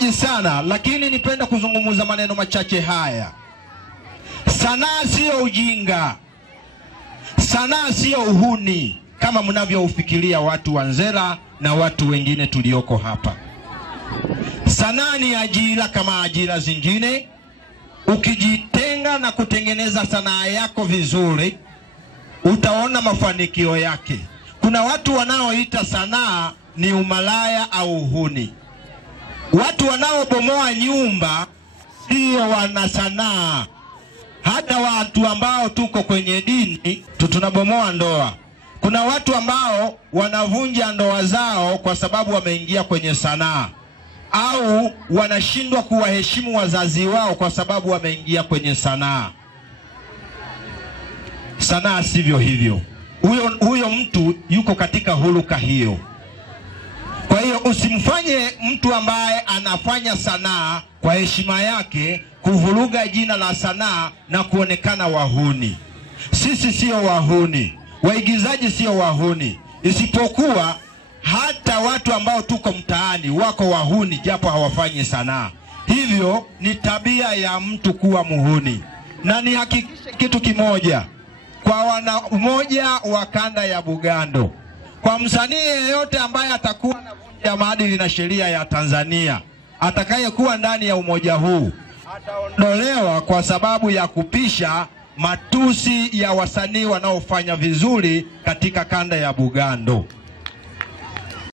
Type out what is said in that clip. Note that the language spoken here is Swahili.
maji sana, lakini nipenda kuzungumza maneno machache haya. Sanaa sio ujinga. Sanaa sio uhuni kama mnavyoufikiria watu wa Nzera na watu wengine tulioko hapa. Sanaa ni ajira kama ajira zingine. Ukijitenga na kutengeneza sanaa yako vizuri, utaona mafanikio yake. Kuna watu wanaoita sanaa ni umalaya au uhuni. Watu wanaobomoa nyumba sio wana sanaa. Hata watu ambao tuko kwenye dini tunabomoa ndoa. Kuna watu ambao wanavunja ndoa zao kwa sababu wameingia kwenye sanaa, au wanashindwa kuwaheshimu wazazi wao kwa sababu wameingia kwenye sanaa. Sanaa sivyo hivyo. Huyo mtu yuko katika huluka hiyo. Kwa hiyo usimfanye mtu ambaye anafanya sanaa kwa heshima yake kuvuruga jina la sanaa na kuonekana wahuni. Sisi sio wahuni. Waigizaji sio wahuni. Isipokuwa hata watu ambao tuko mtaani wako wahuni japo hawafanyi sanaa. Hivyo ni tabia ya mtu kuwa muhuni. Na nihakikishe kitu kimoja kwa wana umoja wa kanda ya Bugando. Kwa msanii yeyote ambaye atakuwa anavunja maadili na sheria ya Tanzania, atakayekuwa ndani ya umoja huu ataondolewa kwa sababu ya kupisha matusi ya wasanii wanaofanya vizuri katika kanda ya Bugando.